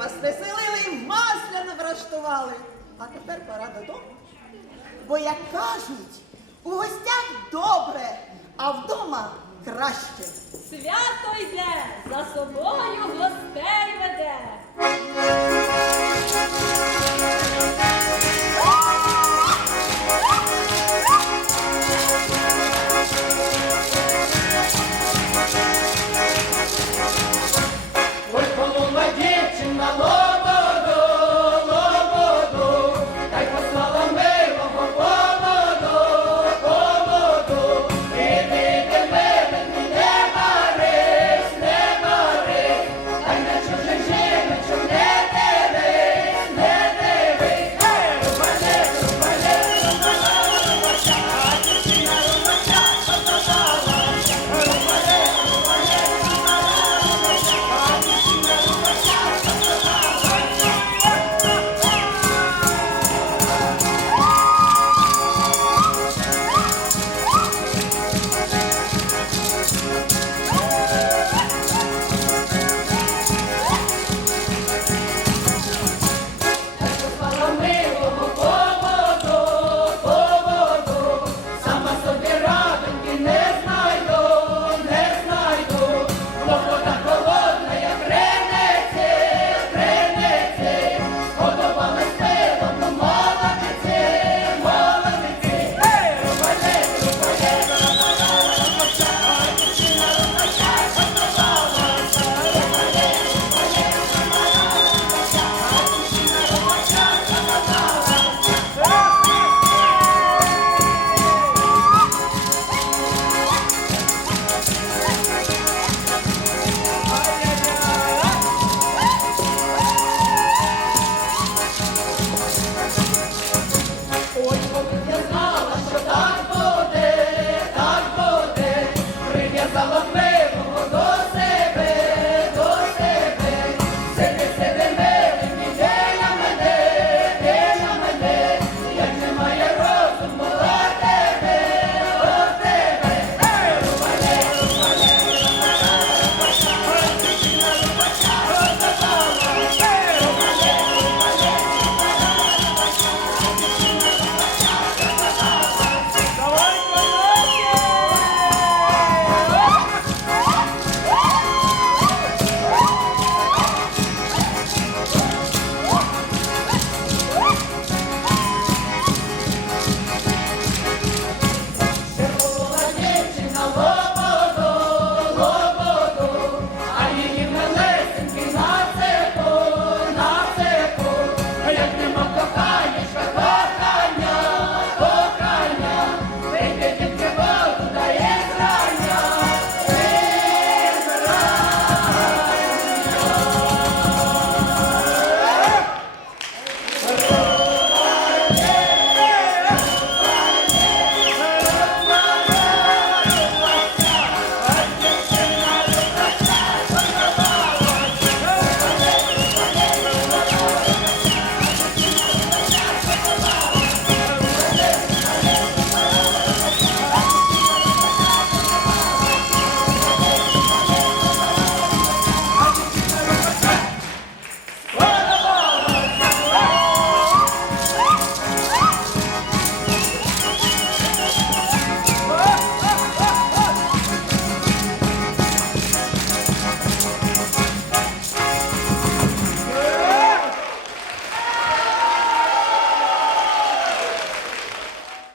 вас веселили і масля не влаштували. А тепер пора додому. Бо, як кажуть, у гостях добре, а вдома краще. Свято йде, за собою гостей веде.